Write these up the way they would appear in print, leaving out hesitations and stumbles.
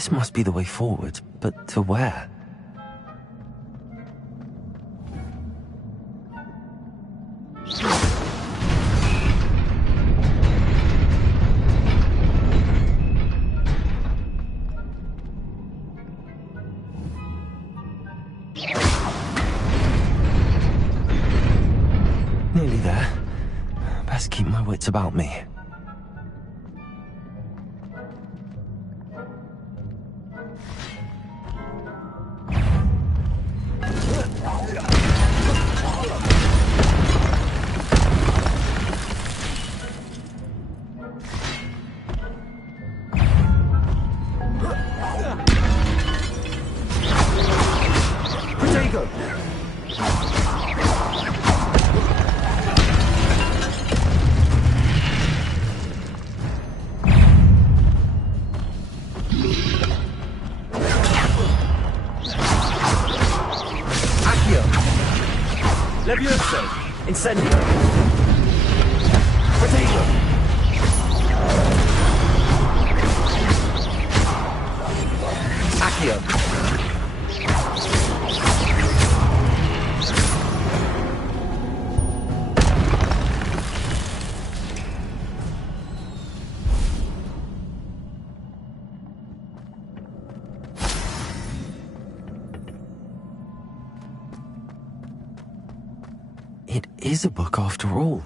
This must be the way forward, but to where? Nearly there. Best keep my wits about me. Levioso! Incendio! Potato! Accio! It is a book after all.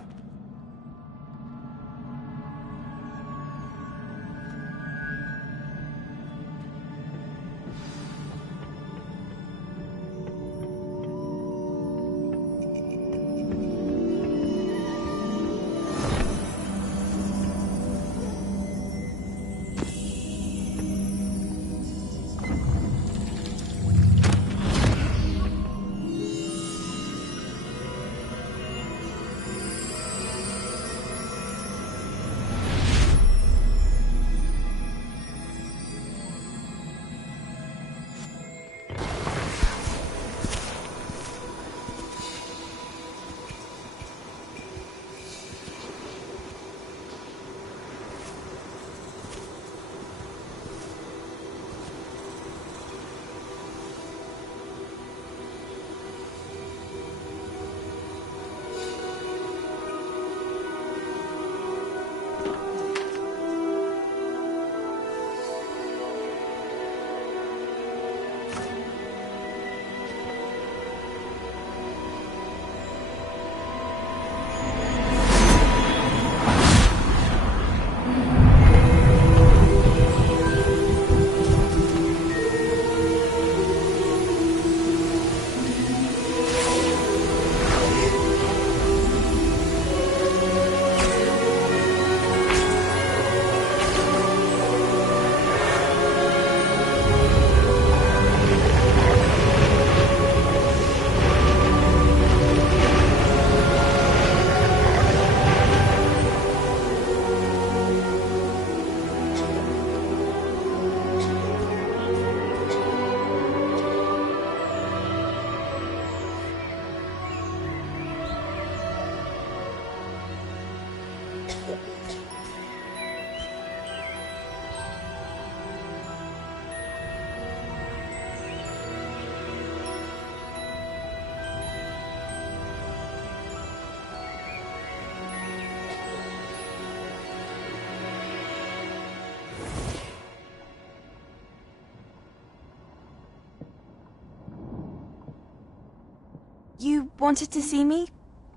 You wanted to see me?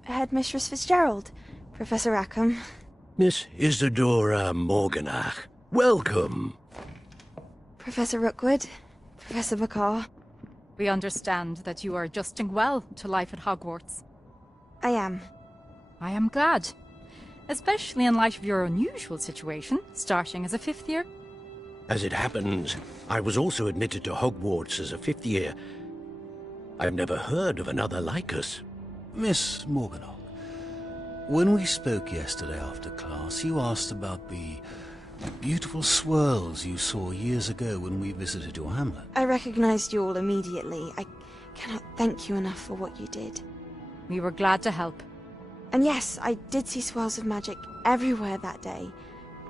Headmistress Fitzgerald? Professor Rackham? Miss Isadora Morganach, welcome. Professor Rookwood? Professor Bakar? We understand that you are adjusting well to life at Hogwarts. I am. I am glad. Especially in light of your unusual situation, starting as a 5th year. As it happens, I was also admitted to Hogwarts as a 5th year. I've never heard of another like us. Miss Morganach, when we spoke yesterday after class, you asked about the beautiful swirls you saw years ago when we visited your hamlet. I recognized you all immediately. I cannot thank you enough for what you did. We were glad to help. And yes, I did see swirls of magic everywhere that day.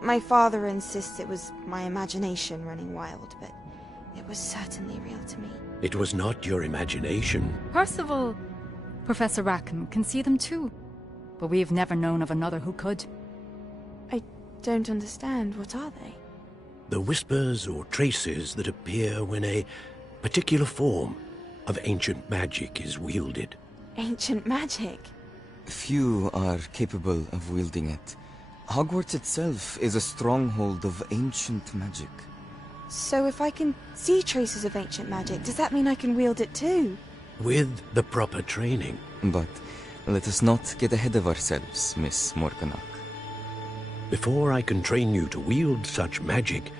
My father insists it was my imagination running wild, but it was certainly real to me. It was not your imagination. Percival, Professor Rackham can see them too. But we've never known of another who could. I don't understand. What are they? The whispers or traces that appear when a particular form of ancient magic is wielded. Ancient magic? Few are capable of wielding it. Hogwarts itself is a stronghold of ancient magic. So if I can see traces of ancient magic, does that mean I can wield it too? With the proper training. But let us not get ahead of ourselves, Miss Morganach. Before I can train you to wield such magic,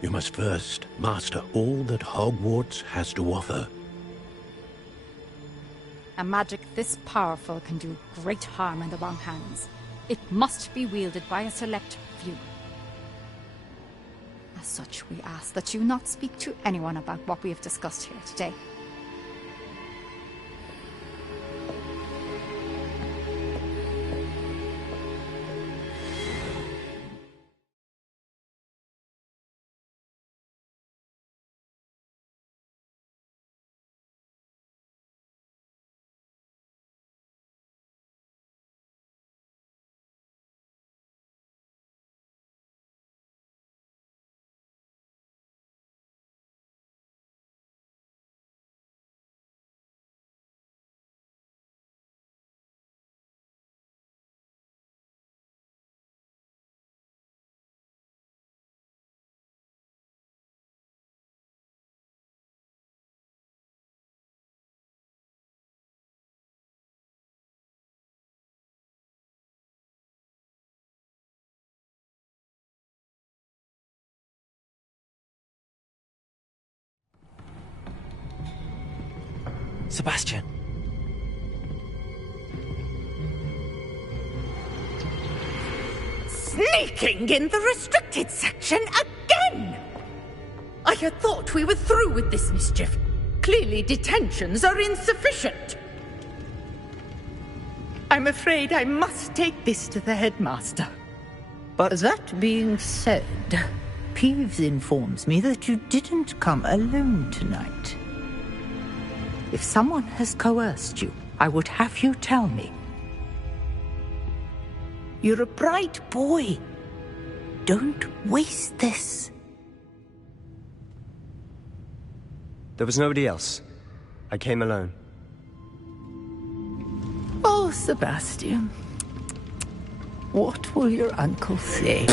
you must first master all that Hogwarts has to offer. A magic this powerful can do great harm in the wrong hands. It must be wielded by a select few. As such, we ask that you not speak to anyone about what we have discussed here today. Sebastian. Sneaking in the restricted section again! I had thought we were through with this mischief. Clearly detentions are insufficient. I'm afraid I must take this to the headmaster. But That being said, Peeves informs me that you didn't come alone tonight. If someone has coerced you, I would have you tell me. You're a bright boy. Don't waste this. there was nobody else. I came alone. Oh, Sebastian. What will your uncle say?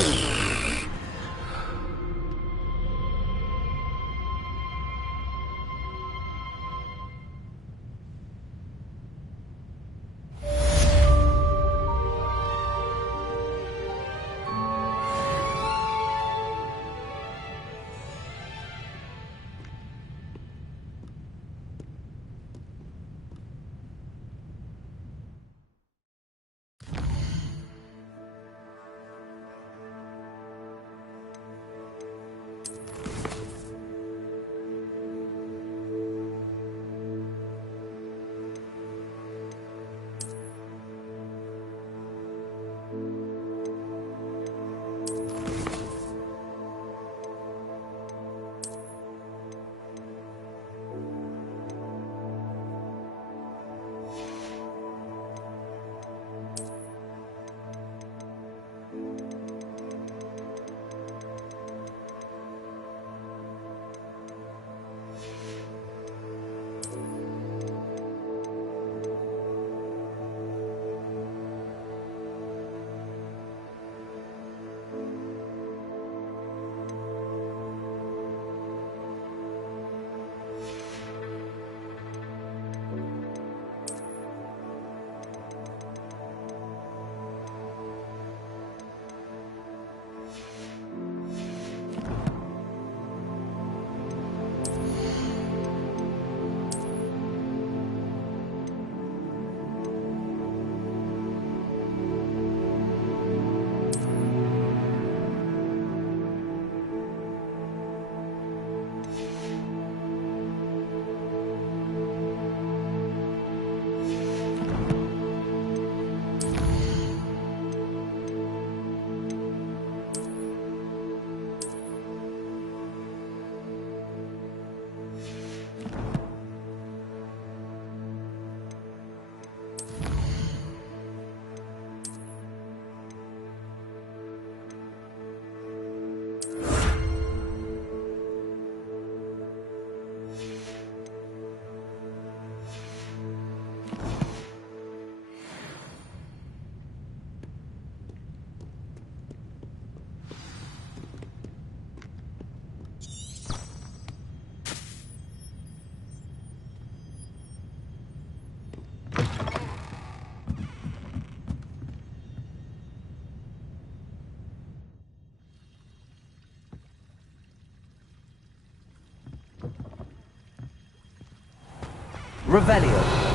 Revelio.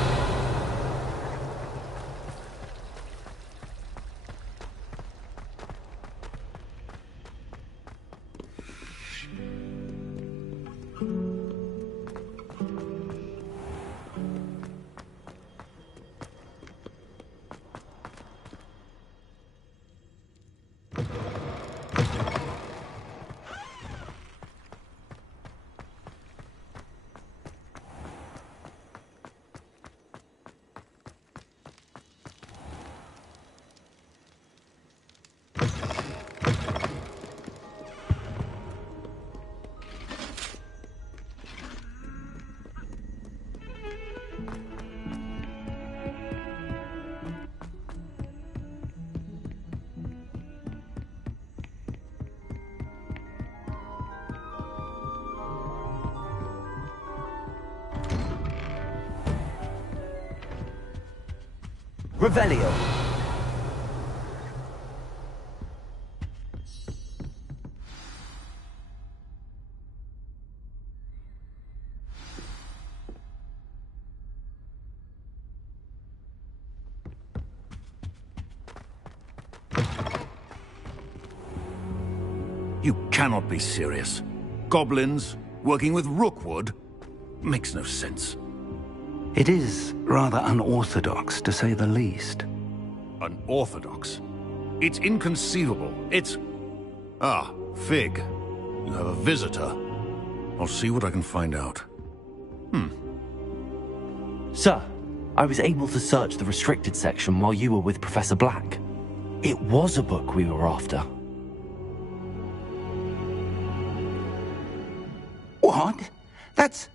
Revelio. You cannot be serious. Goblins working with Rookwood? Makes no sense. It is rather unorthodox, to say the least. Unorthodox? It's inconceivable. It's... Ah, Fig. You have a visitor. I'll see what I can find out. Sir, I was able to search the restricted section while you were with Professor Black. It was a book we were after. What? That's...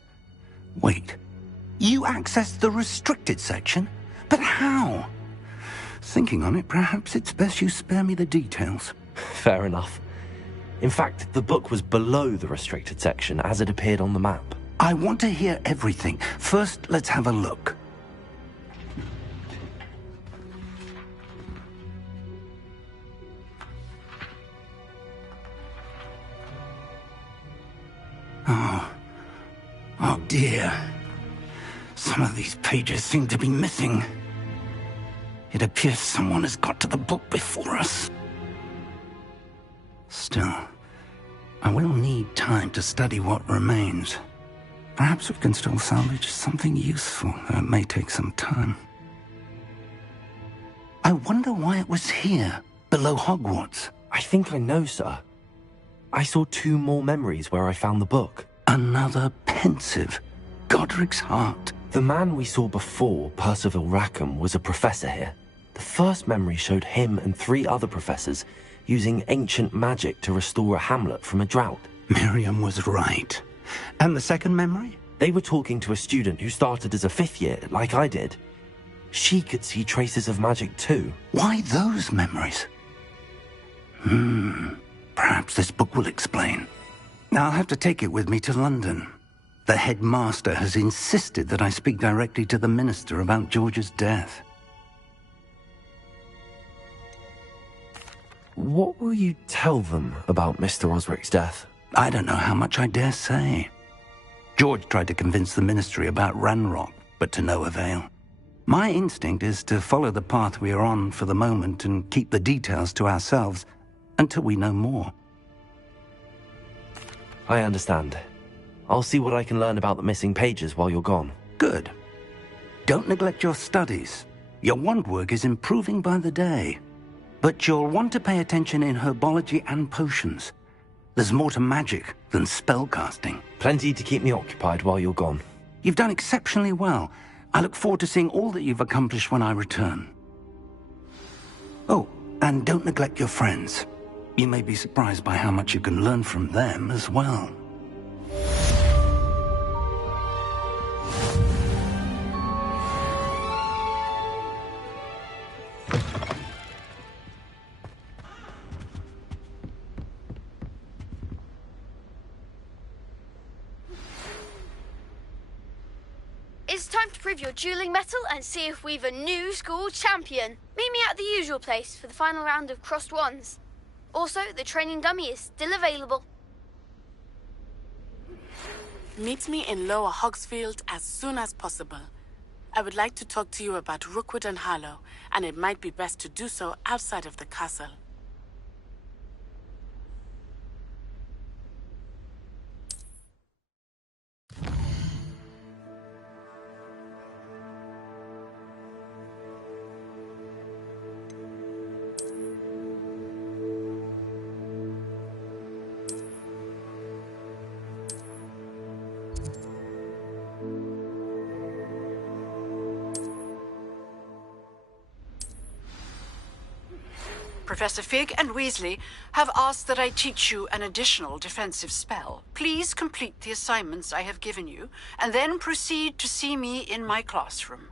Wait. You accessed the restricted section? But how? Thinking on it, perhaps it's best you spare me the details. Fair enough. In fact, the book was below the restricted section as it appeared on the map. I want to hear everything. First, let's have a look. Oh dear. Some of these pages seem to be missing. It appears someone has got to the book before us. Still, I will need time to study what remains. Perhaps we can still salvage something useful, though it may take some time. I wonder why it was here, below Hogwarts. I think I know, sir. I saw 2 more memories where I found the book. Another pensive. Godric's heart. The man we saw before, Percival Rackham, was a professor here. The first memory showed him and 3 other professors using ancient magic to restore a hamlet from a drought. Miriam was right. And the second memory? They were talking to a student who started as a 5th year, like I did. She could see traces of magic too. Why those memories? Perhaps this book will explain. I'll have to take it with me to London. The headmaster has insisted that I speak directly to the minister about George's death. What will you tell them about Mr. Osric's death? I don't know how much I dare say. George tried to convince the ministry about Ranrock, but to no avail. My instinct is to follow the path we are on for the moment and keep the details to ourselves until we know more. I understand. I'll see what I can learn about the missing pages while you're gone. Good. Don't neglect your studies. Your wand work is improving by the day. But you'll want to pay attention in herbology and potions. There's more to magic than spellcasting. Plenty to keep me occupied while you're gone. You've done exceptionally well. I look forward to seeing all that you've accomplished when I return. Oh, and don't neglect your friends. You may be surprised by how much you can learn from them as well. It's time to prove your dueling mettle and see if we've a new school champion. Meet me at the usual place for the final round of crossed wands. Also, the training dummy is still available. Meet me in Lower Hogsfield as soon as possible. I would like to talk to you about Rookwood and Harlow, and it might be best to do so outside of the castle. Professor Fig and Weasley have asked that I teach you an additional defensive spell. Please complete the assignments I have given you, and then proceed to see me in my classroom.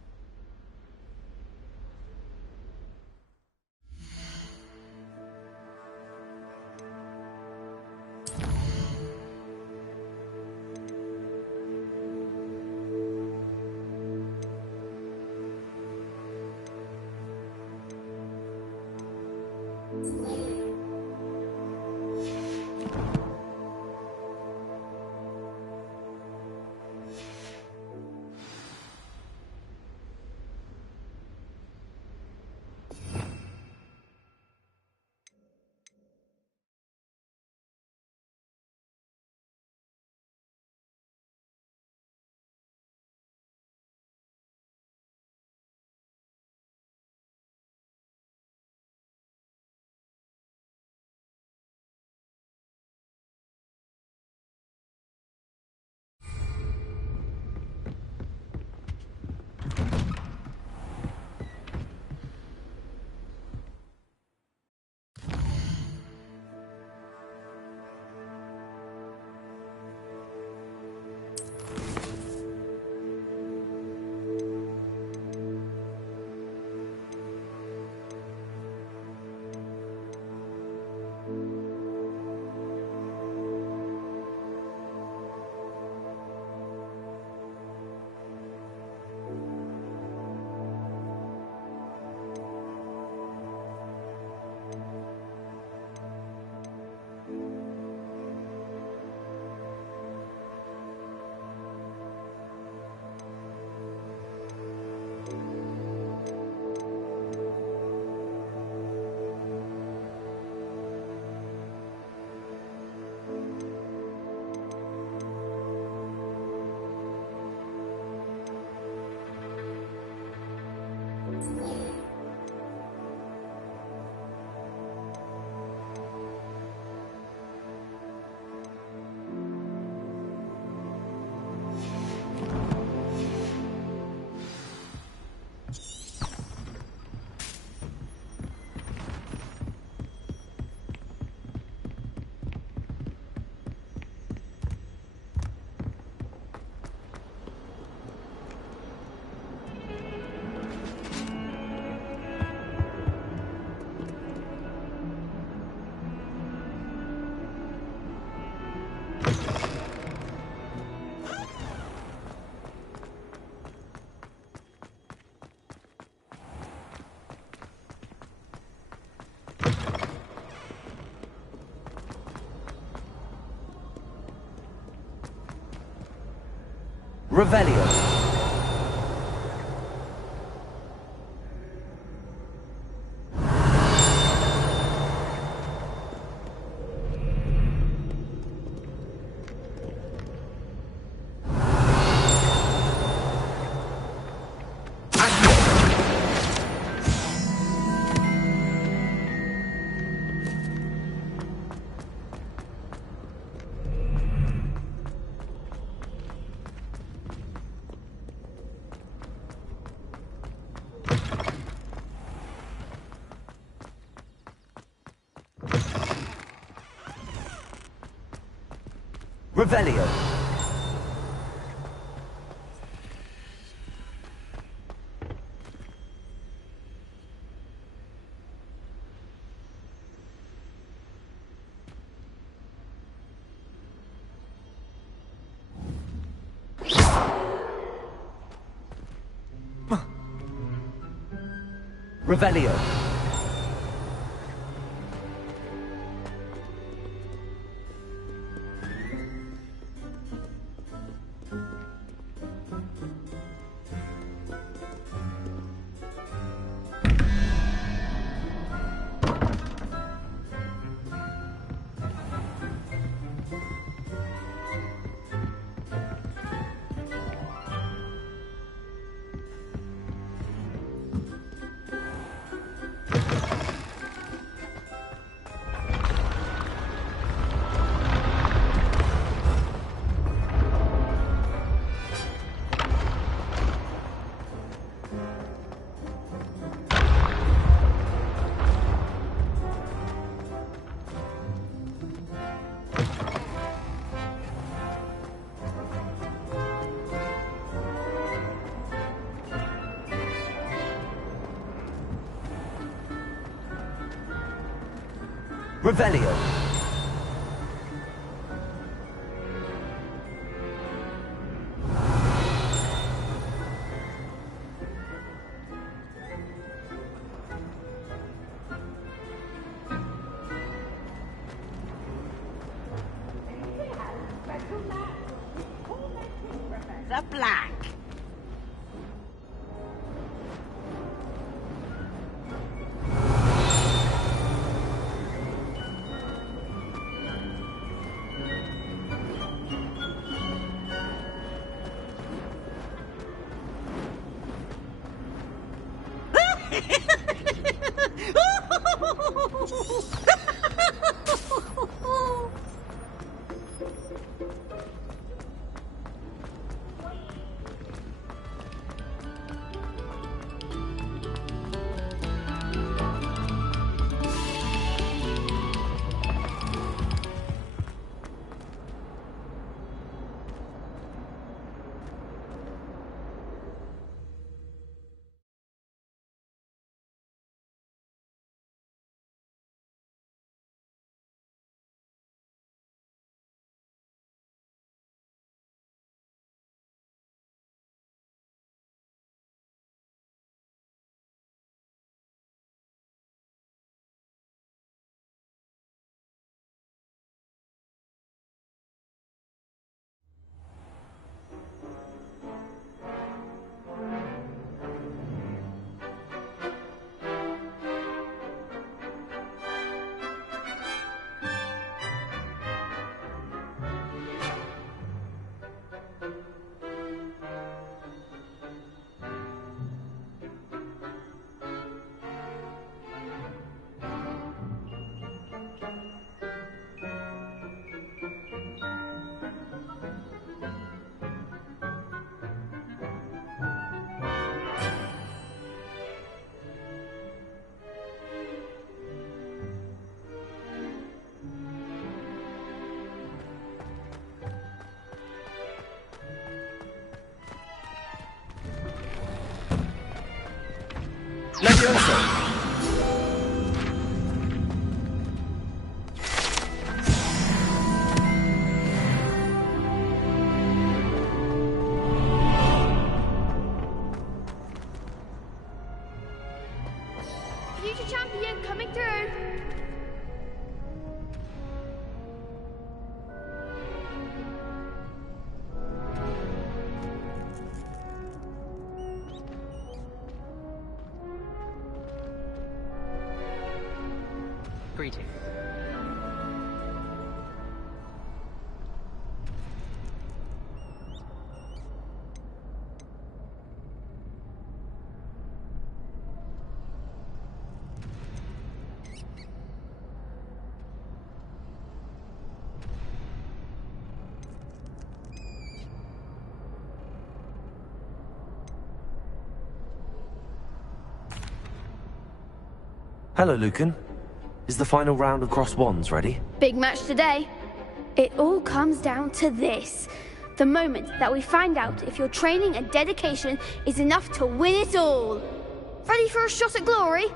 Revelio. Revelio. Revelio. Revelio. The black. Levioso! Future champion coming through. Greetings. Hello, Lucan. Is the final round of Cross Wands ready? Big match today. It all comes down to this. The moment that we find out if your training and dedication is enough to win it all. Ready for a shot at glory?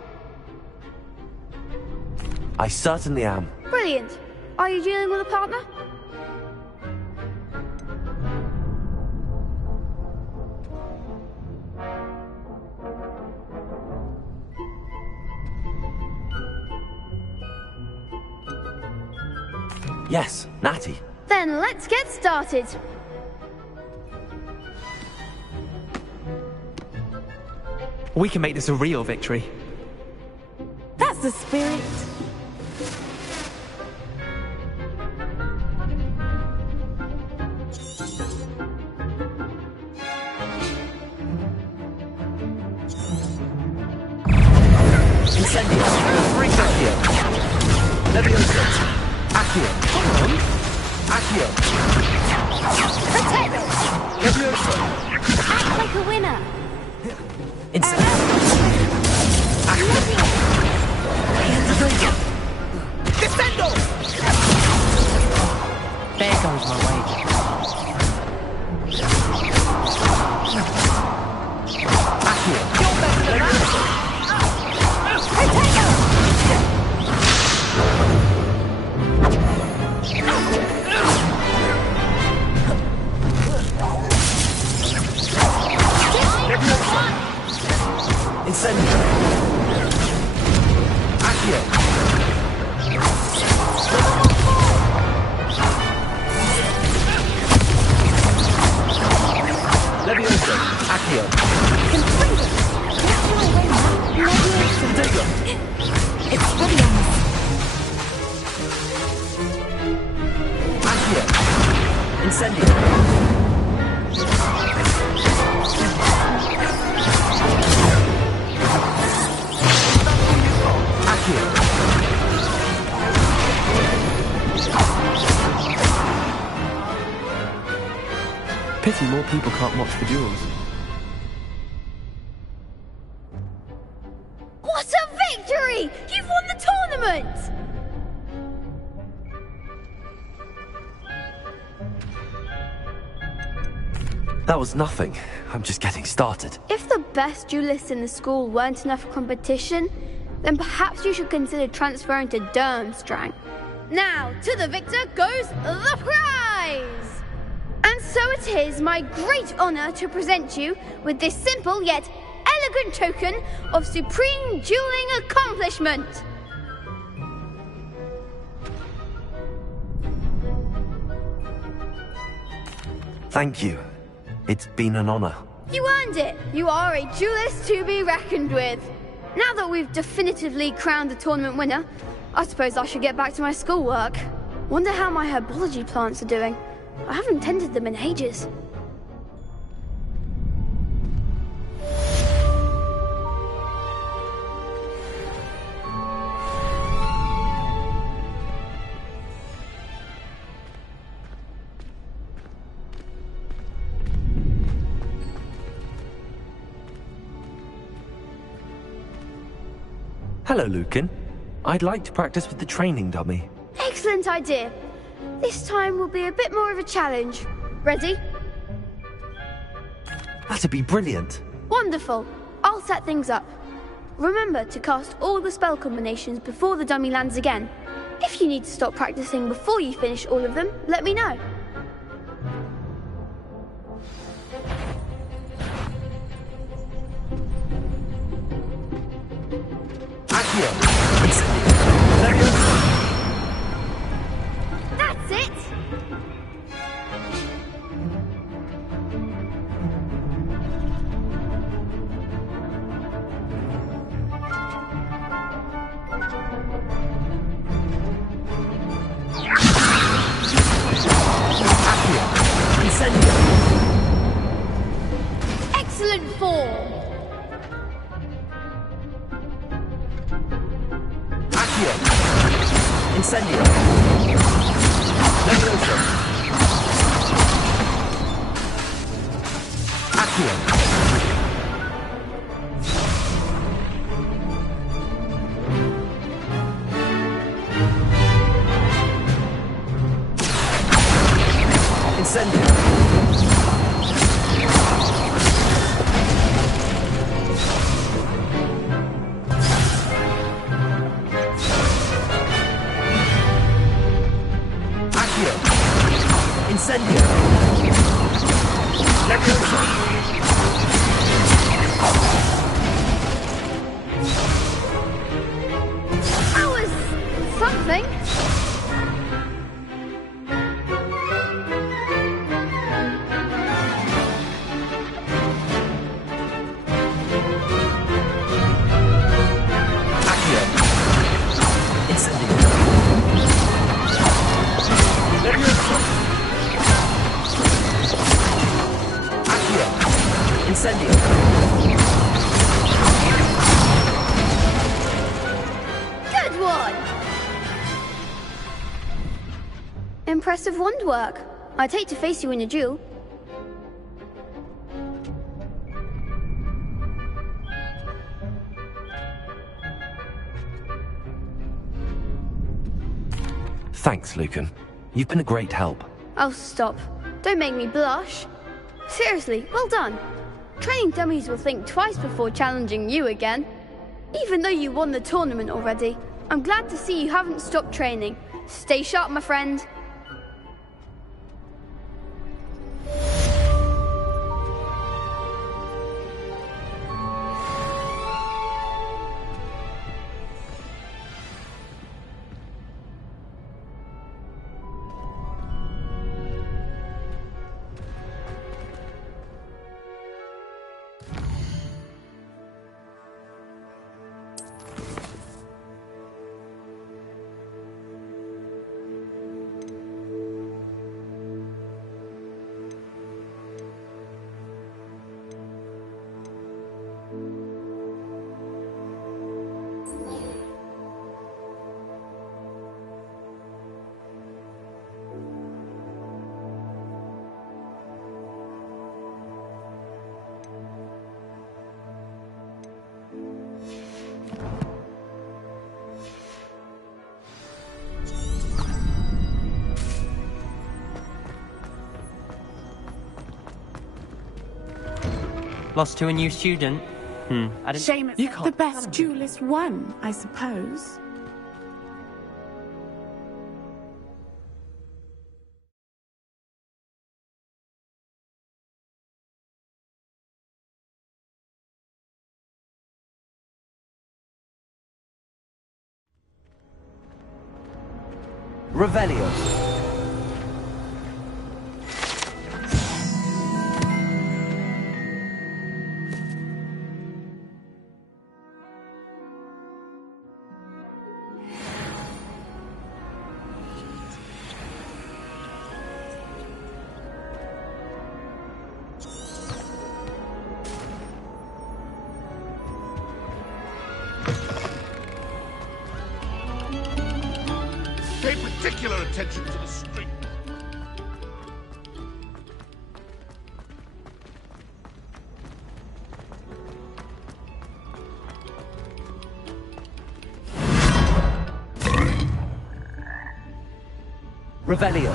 I certainly am. Brilliant. Are you dealing with a partner? Yes, Natty. Then let's get started. We can make this a real victory. That's the spirit. Incendio! Accio! Levioso! Accio! Come on! Accio! Protect! Levioso! Act like a winner. Incendio! Accio! Descendo! There goes my wager. Accio! You're better than that. Protect! Incendio! Accio! Levioso! Accio! Expelliarmus. Accio! Incendio! Accio! Pity more people can't watch the duels. What a victory! You've won the tournament! That was nothing. I'm just getting started. If the best duelists in the school weren't enough for competition, then perhaps you should consider transferring to Durmstrang. Now, to the victor goes the prize! And so it is my great honor to present you with this simple yet elegant token of supreme dueling accomplishment. Thank you. It's been an honor. You earned it! You are a duelist to be reckoned with. Now that we've definitively crowned the tournament winner, I suppose I should get back to my schoolwork. Wonder how my herbology plants are doing. I haven't tended them in ages. Hello, Lucan. I'd like to practice with the training dummy. Excellent idea. This time will be a bit more of a challenge. Ready? That'd be brilliant. Wonderful. I'll set things up. Remember to cast all the spell combinations before the dummy lands again. If you need to stop practicing before you finish all of them, let me know. That's it! Excellent form! Incendio! Levioso! Accio! Incendio! Incendio! Levioso! That was something. Accio! Incendio! Levioso! Incendio! Good one! Impressive wand work. I'd hate to face you in a duel. Thanks, Lucan. You've been a great help. Oh, stop. Don't make me blush. Seriously, well done. Training dummies will think twice before challenging you again. Even though you won the tournament already, I'm glad to see you haven't stopped training. Stay sharp, my friend. Lost to a new student? Shame it's the best duelist won, I suppose. Revelio. Pay particular attention to the street. Revelio.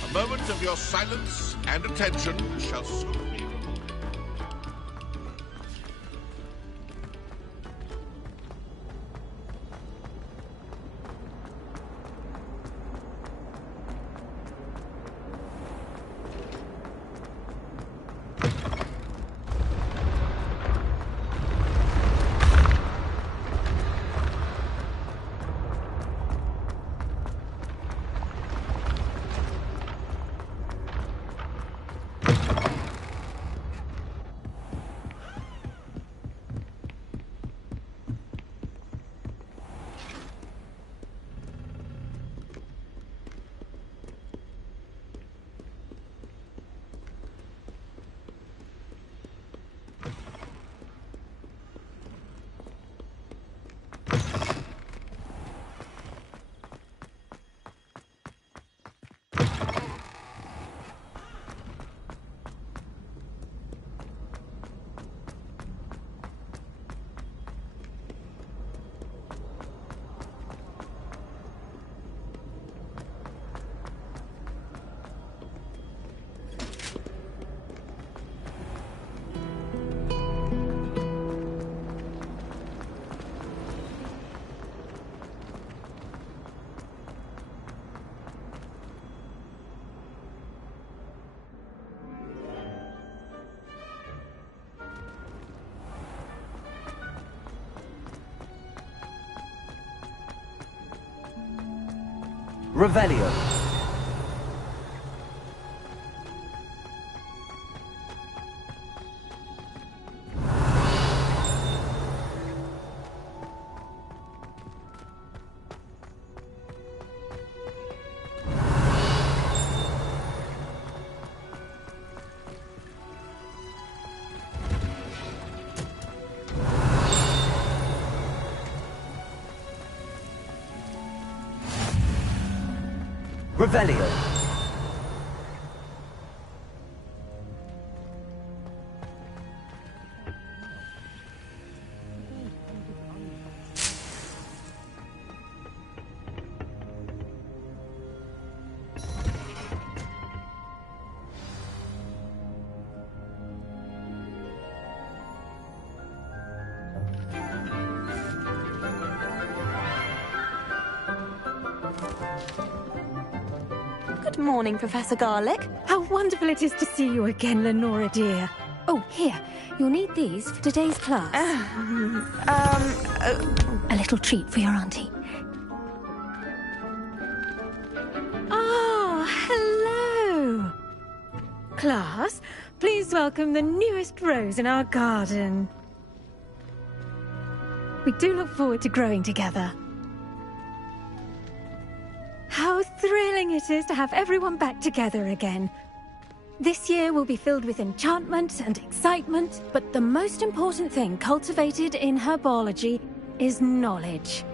A moment of your silence and attention shall soon be removed. Revelio. Revelio. Good morning, Professor Garlick. How wonderful it is to see you again, Lenora dear. Oh, here. You'll need these for today's class. A little treat for your auntie. Ah, hello. Class, please welcome the newest rose in our garden. We do look forward to growing together. How thrilling it is to have everyone back together again. This year will be filled with enchantment and excitement, but the most important thing cultivated in herbology is knowledge.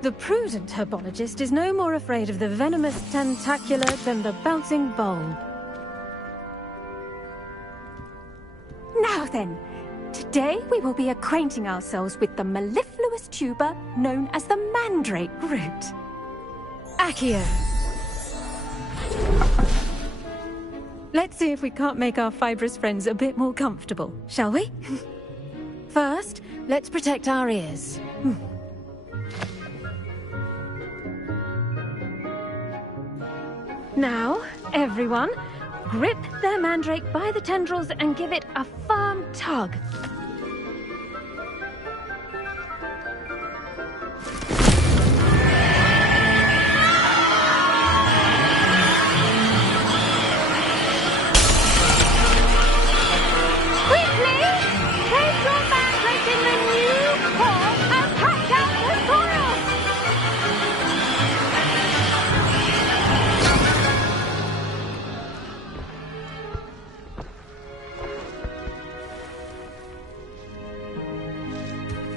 The prudent herbologist is no more afraid of the venomous tentacula than the bouncing bulb. then. Today we will be acquainting ourselves with the mellifluous tuber known as the mandrake root. Accio. Let's see if we can't make our fibrous friends a bit more comfortable, shall we? First, let's protect our ears. Now, everyone, grip their mandrake by the tendrils and give it a firm tug.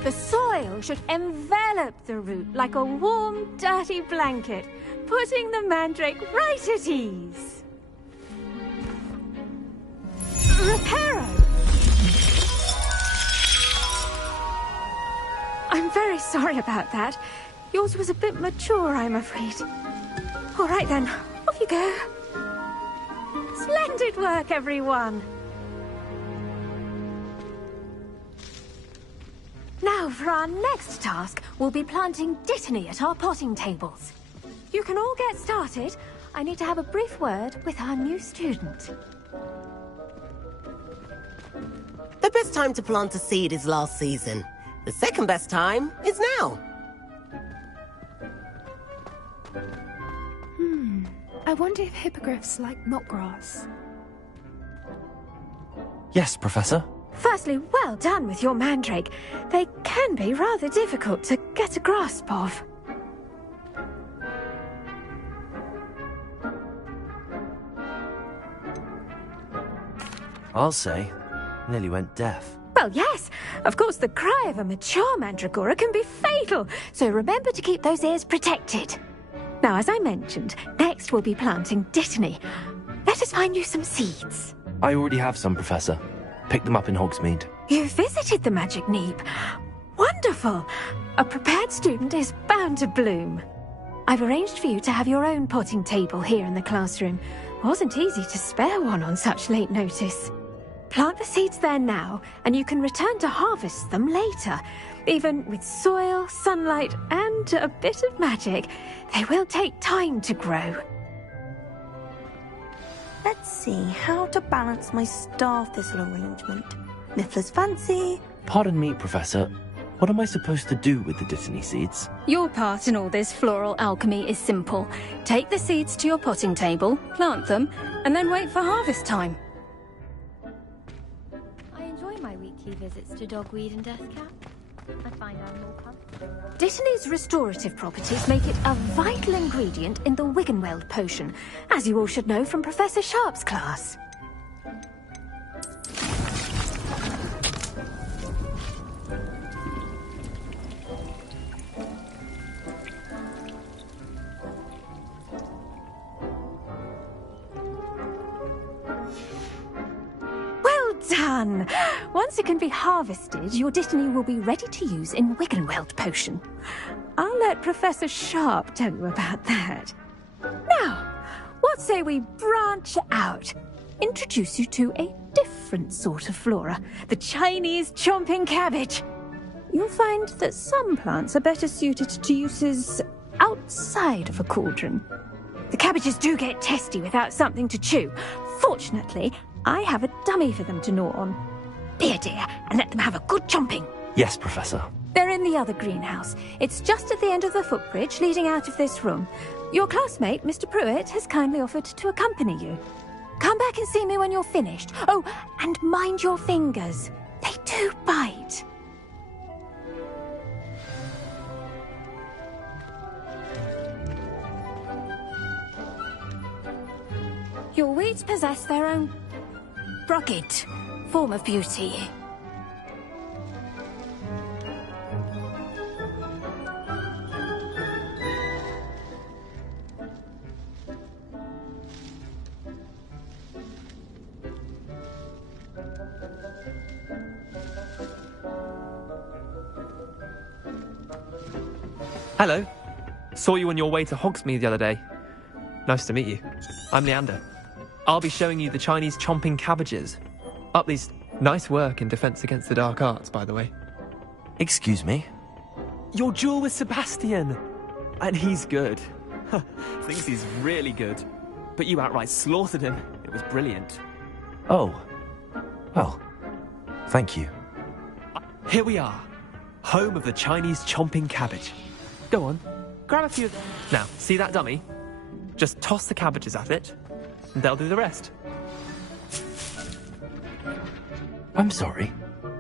The soil should envelop the root like a warm, dirty blanket, putting the mandrake right at ease. Reparo! I'm very sorry about that. Yours was a bit mature, I'm afraid. All right then, off you go. Splendid work, everyone! Now, for our next task, we'll be planting Dittany at our potting tables. You can all get started. I need to have a brief word with our new student. The best time to plant a seed is last season. The second best time is now. I wonder if hippogriffs like knotgrass. Yes, Professor. Firstly, well done with your mandrake. They can be rather difficult to get a grasp of. I'll say, nearly went deaf. Well, yes. Of course, the cry of a mature mandragora can be fatal, so remember to keep those ears protected. Now, as I mentioned, next we'll be planting Dittany. Let us find you some seeds. I already have some, Professor. Picked them up in Hogsmeade. You visited the Magic Neep. Wonderful. A prepared student is bound to bloom. I've arranged for you to have your own potting table here in the classroom. Wasn't easy to spare one on such late notice. Plant the seeds there now, and you can return to harvest them later. Even with soil, sunlight, and a bit of magic, they will take time to grow. Let's see how to balance my star thistle arrangement. Niffler's fancy. Pardon me, Professor. What am I supposed to do with the Dittany seeds? Your part in all this floral alchemy is simple. Take the seeds to your potting table, plant them, and then wait for harvest time. I enjoy my weekly visits to Dogweed and Deathcap. I find I'm more comfortable. Dittany's restorative properties make it a vital ingredient in the Wiggenweld potion, as you all should know from Professor Sharp's class. Done! Once it can be harvested, your Dittany will be ready to use in Wiggenweld potion. I'll let Professor Sharp tell you about that. Now, what say we branch out? Introduce you to a different sort of flora, the Chinese chomping cabbage. You'll find that some plants are better suited to uses outside of a cauldron. The cabbages do get testy without something to chew. Fortunately, I have a dummy for them to gnaw on. Be a dear and let them have a good chomping. Yes, Professor. They're in the other greenhouse. It's just at the end of the footbridge leading out of this room. Your classmate, Mr. Pruitt, has kindly offered to accompany you. Come back and see me when you're finished. Oh, and mind your fingers. They do bite. Your weeds possess their own rugged form of beauty. Hello. Saw you on your way to Hogsmeade the other day. Nice to meet you. I'm Leander. I'll be showing you the Chinese chomping cabbages. Up these... Nice work in Defense Against the Dark Arts, by the way. Excuse me? Your duel with Sebastian! And he's good. Thinks he's really good. But you outright slaughtered him. It was brilliant. Oh. Well, thank you. Here we are. Home of the Chinese chomping cabbage. Go on, grab a few of them. Now, see that dummy? Just toss the cabbages at it, and they'll do the rest. I'm sorry.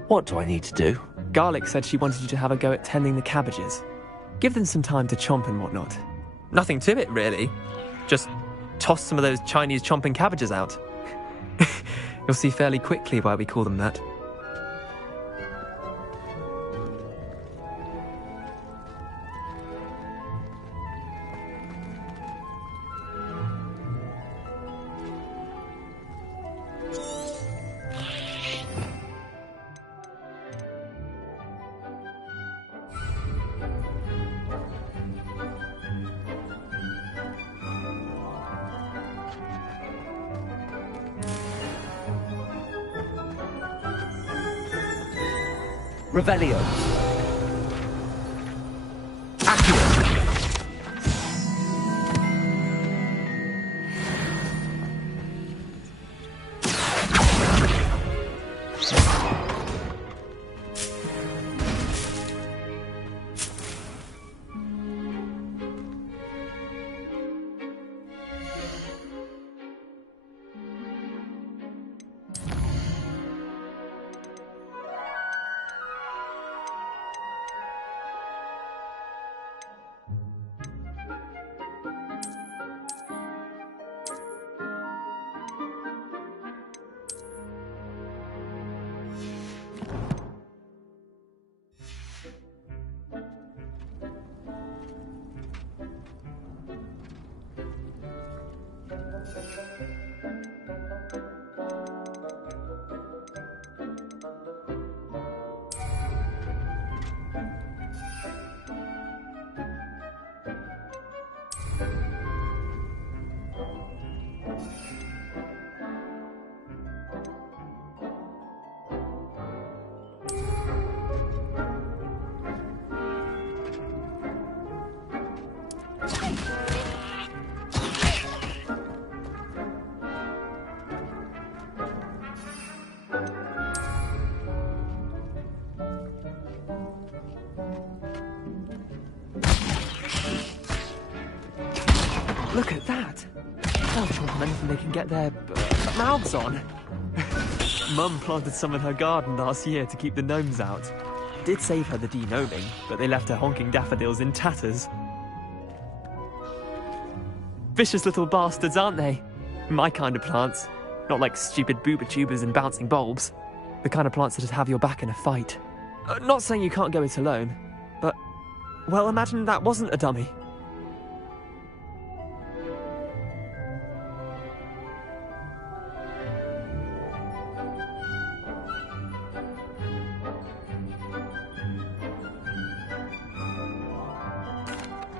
What do I need to do? Garlic said she wanted you to have a go at tending the cabbages. Give them some time to chomp and whatnot. Nothing to it, really. Just toss some of those Chinese chomping cabbages out. You'll see fairly quickly why we call them that. Revelio. Look at that! They'll chomp anything they can get their mouths on. Mum planted some in her garden last year to keep the gnomes out. Did save her the de-gnoming, but they left her honking daffodils in tatters. Vicious little bastards, aren't they? My kind of plants. Not like stupid booba tubers and bouncing bulbs. The kind of plants that'd have your back in a fight. Not saying you can't go it alone, but... Well, imagine that wasn't a dummy.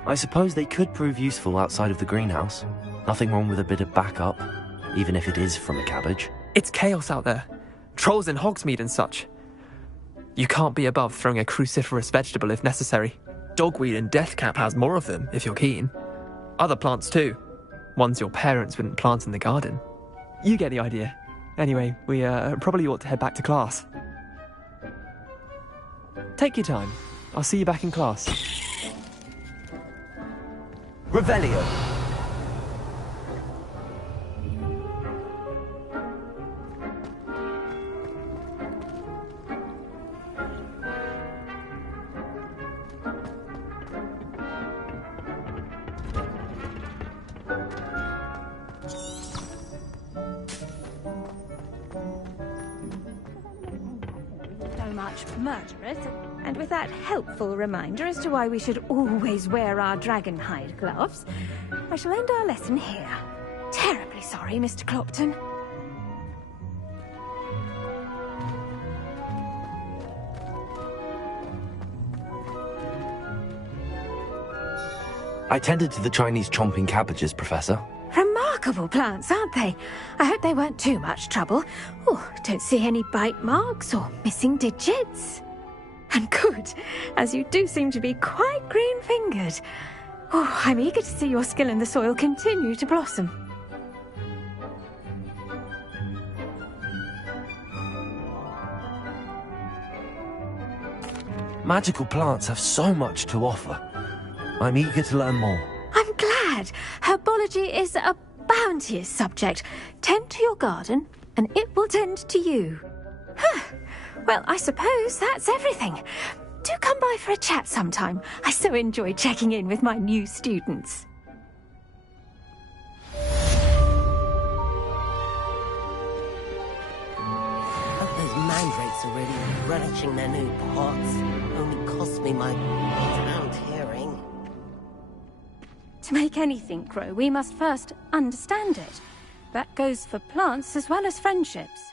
I suppose they could prove useful outside of the greenhouse. Nothing wrong with a bit of backup, even if it is from a cabbage. It's chaos out there. Trolls in Hogsmeade and such. You can't be above throwing a cruciferous vegetable if necessary. Dogweed and deathcap has more of them, if you're keen. Other plants too. Ones your parents wouldn't plant in the garden. You get the idea. Anyway, we probably ought to head back to class. Take your time. I'll see you back in class. Revelio. So much murderers, and with that helpful reminder as to why we should always wear our dragon hide gloves, I shall end our lesson here. Terribly sorry, Mr. Clopton. I tended to the Chinese chomping cabbages, Professor. Remarkable plants, aren't they? I hope they weren't too much trouble. Oh, don't see any bite marks or missing digits. And good, as you do seem to be quite green-fingered. Oh, I'm eager to see your skill in the soil continue to blossom. Magical plants have so much to offer. I'm eager to learn more. I'm glad. Herbology is a bounteous subject. Tend to your garden, and it will tend to you. Well, I suppose that's everything. Do come by for a chat sometime. I so enjoy checking in with my new students. Hope those mandrakes are really relishing their new pots. Only cost me my sound hearing. To make anything grow, we must first understand it. That goes for plants as well as friendships.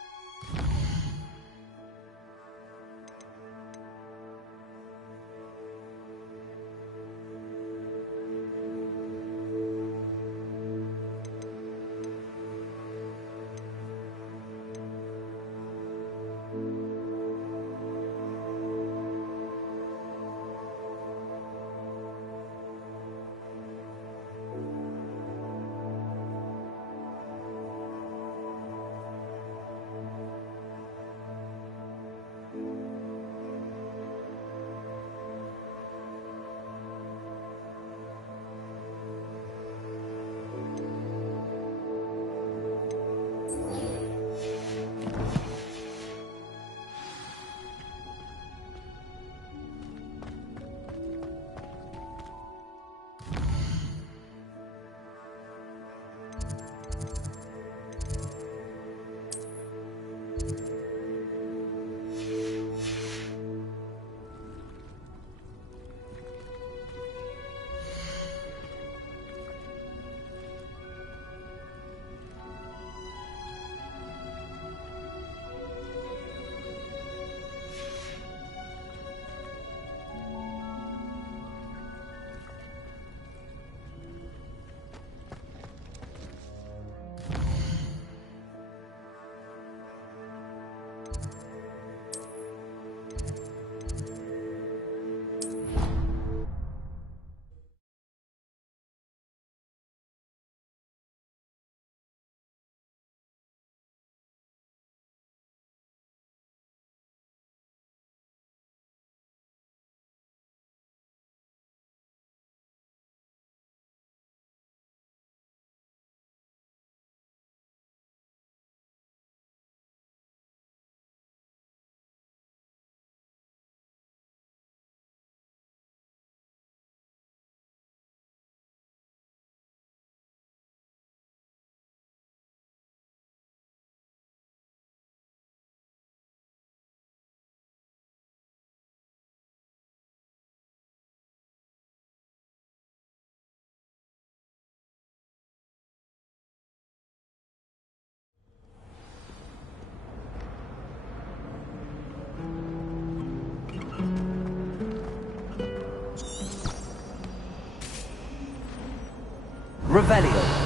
Revelio.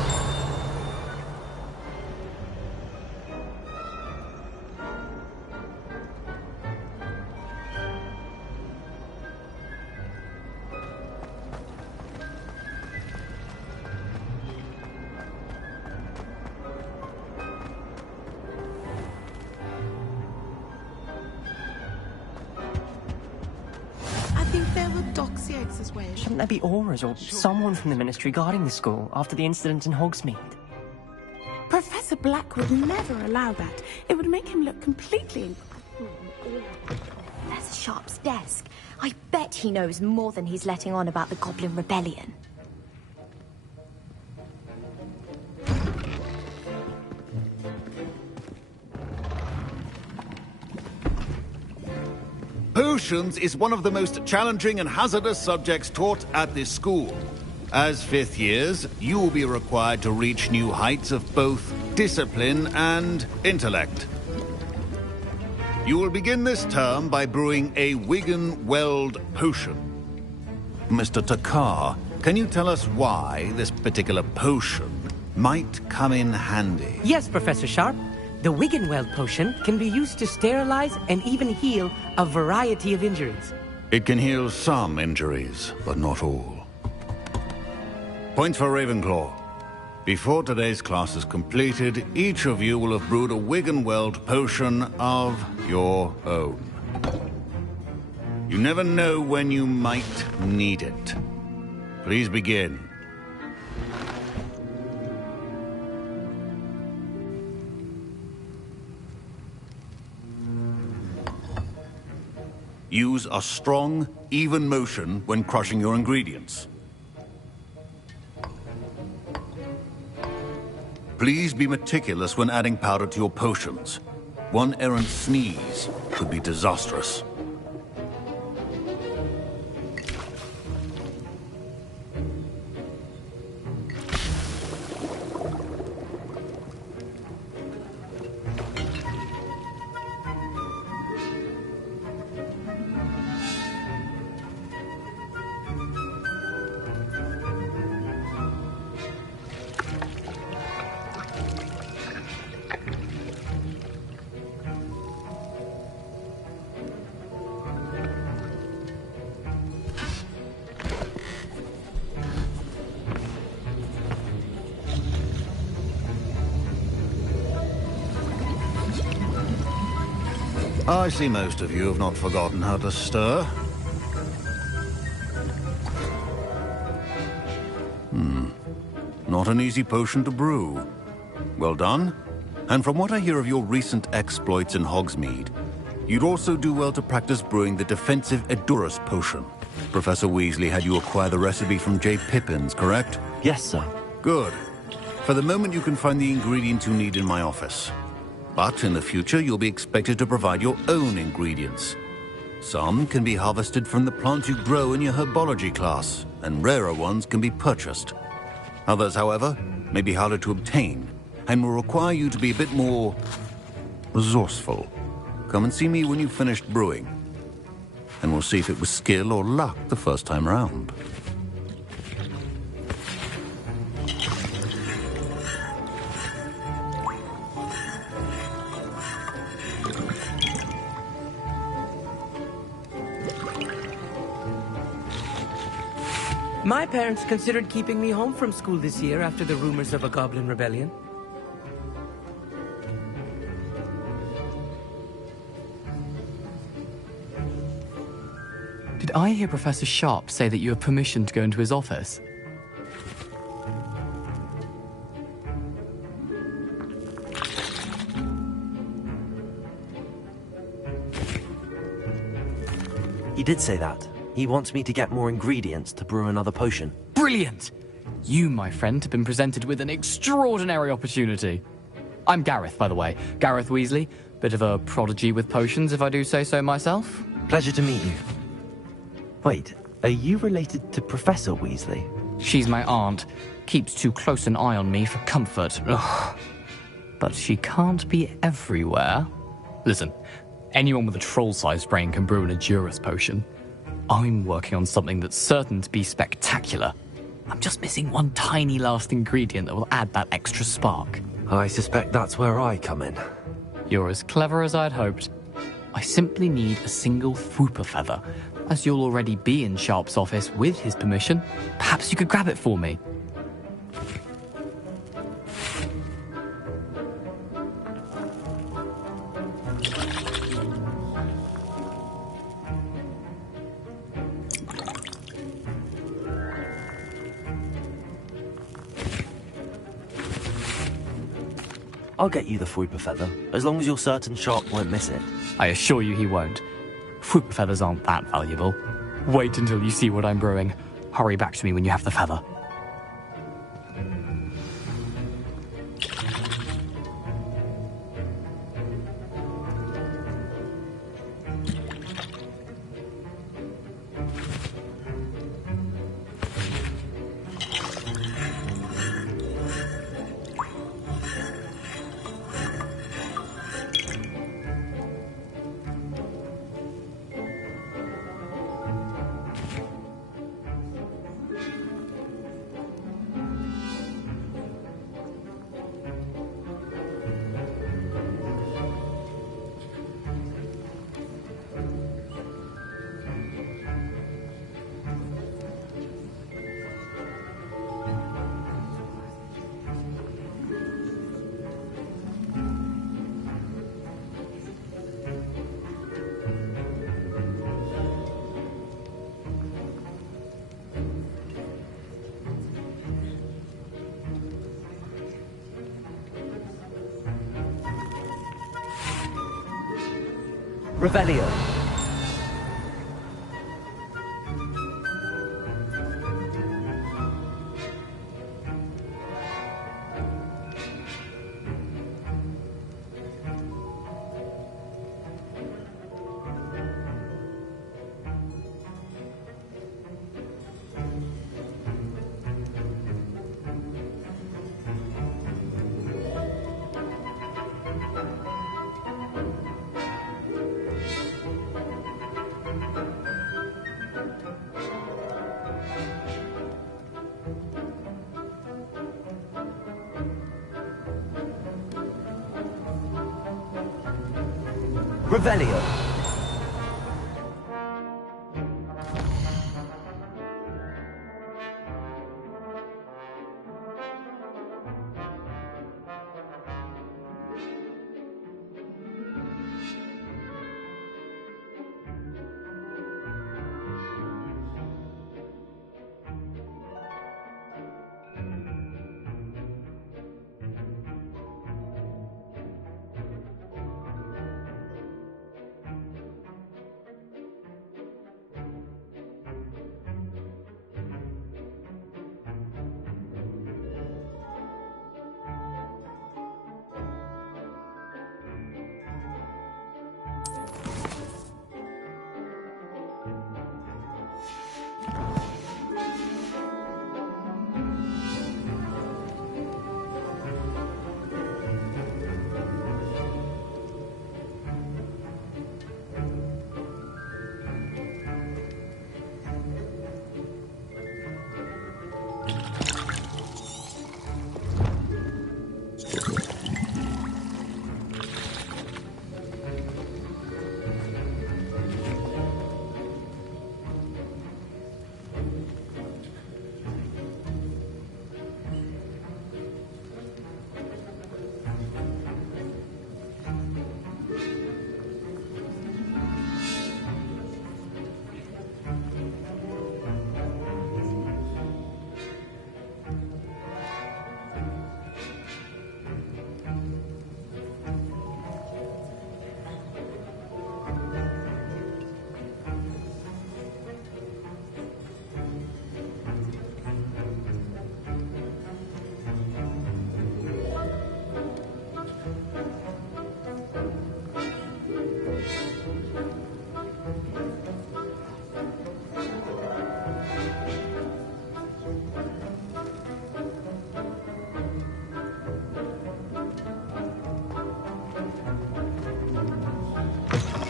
Doxiates as well. Shouldn't there be auras or someone from the Ministry guarding the school after the incident in Hogsmeade? Professor Black would never allow that. It would make him look completely... There's Sharp's desk. I bet he knows more than he's letting on about the Goblin Rebellion. Potions is one of the most challenging and hazardous subjects taught at this school. As fifth years, you will be required to reach new heights of both discipline and intellect. You will begin this term by brewing a Wigan Weld potion. Mr. Takar can you tell us why this particular potion might come in handy? Yes, Professor Sharp. The Wiggenweld potion can be used to sterilize and even heal a variety of injuries. It can heal some injuries, but not all. Points for Ravenclaw. Before today's class is completed, each of you will have brewed a Wiggenweld potion of your own. You never know when you might need it. Please begin. Use a strong, even motion when crushing your ingredients. Please be meticulous when adding powder to your potions. One errant sneeze could be disastrous. I see most of you have not forgotten how to stir. Not an easy potion to brew. Well done. And from what I hear of your recent exploits in Hogsmeade, you'd also do well to practice brewing the defensive Edurus potion. Professor Weasley had you acquire the recipe from J. Pippin's, correct? Yes, sir. Good. For the moment, you can find the ingredients you need in my office. But in the future, you'll be expected to provide your own ingredients. Some can be harvested from the plants you grow in your herbology class, and rarer ones can be purchased. Others, however, may be harder to obtain, and will require you to be a bit more resourceful. Come and see me when you've finished brewing, and we'll see if it was skill or luck the first time round. My parents considered keeping me home from school this year after the rumors of a goblin rebellion. Did I hear Professor Sharp say that you have permission to go into his office? He did say that. He wants me to get more ingredients to brew another potion. Brilliant! You, my friend, have been presented with an extraordinary opportunity. I'm Gareth, by the way. Gareth Weasley. Bit of a prodigy with potions, if I do say so myself. Pleasure to meet you. Wait, are you related to Professor Weasley? She's my aunt. Keeps too close an eye on me for comfort. Ugh. But she can't be everywhere. Listen, anyone with a troll-sized brain can brew an Edurus potion. I'm working on something that's certain to be spectacular. I'm just missing one tiny last ingredient that will add that extra spark. I suspect that's where I come in. You're as clever as I'd hoped. I simply need a single Fwooper feather. As you'll already be in Sharp's office with his permission, perhaps you could grab it for me. I'll get you the Fwooper feather, as long as you're certain Sharp won't miss it. I assure you he won't. Fwooper feathers aren't that valuable. Wait until you see what I'm brewing. Hurry back to me when you have the feather. Revelio. Revelio.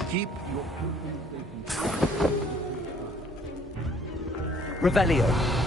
Keep your... Revelio.